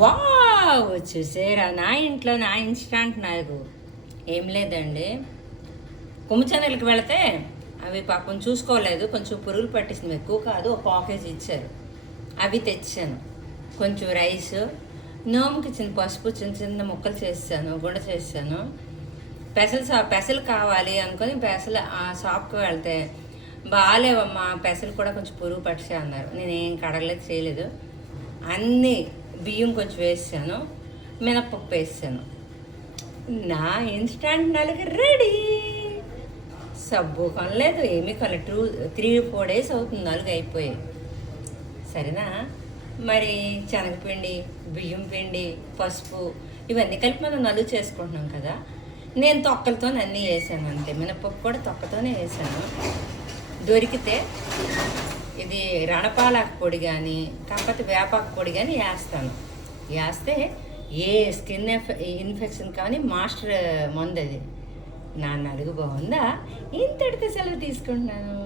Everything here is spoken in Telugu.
వావ్! చూసారా నా ఇంట్లో నా ఇన్స్టాంట్ నాకు ఏం లేదండి. కొమ్ము ఛానల్కి వెళితే అవి పాపం చూసుకోలేదు, కొంచెం పురుగులు పట్టేసింది, ఎక్కువ కాదు, ఒక పాకేజ్ ఇచ్చారు, అవి తెచ్చాను. కొంచెం రైస్, నోముకి చిన్న పసుపు చిన్న చిన్న ముక్కలు చేసాను, గుండ చేసాను. పెసలు కావాలి అనుకొని పెసలు ఆ షాప్కి వెళ్తే బాగాలేవమ్మా, పెసలు కూడా కొంచెం పురుగు పట్టే అన్నారు. నేనేం కడగలేదు, చేయలేదు. అన్నీ బియ్యం కొంచెం వేసాను, మినప్పప్పు వేసాను. నా ఇన్స్టాంట్ నలుగు రెడీ. సబ్బు కొనలేదు, ఏమీ కొనలేదు. 3-4 days అవుతుంది నలుగు అయిపోయి. సరేనా, మరి శనగపిండి, బియ్యం పిండి, పసుపు ఇవన్నీ కలిపి మనం నలుగు చేసుకుంటున్నాం కదా. నేను తొక్కలతో అన్నీ వేసాను అంతే. మినపప్పు కూడా తొక్కతోనే వేసాను. దొరికితే ఇది రణపాలాకు పొడి కానీ, కాకపోతే వేపాకు పొడి కానీ వేస్తాను. వేస్తే ఏ స్కిన్ ఇన్ఫెక్షన్ కానీ మాస్టర్ మందు అది. నా నలుగు బాగుందా? ఇంతటితో సెలవు తీసుకుంటున్నాను.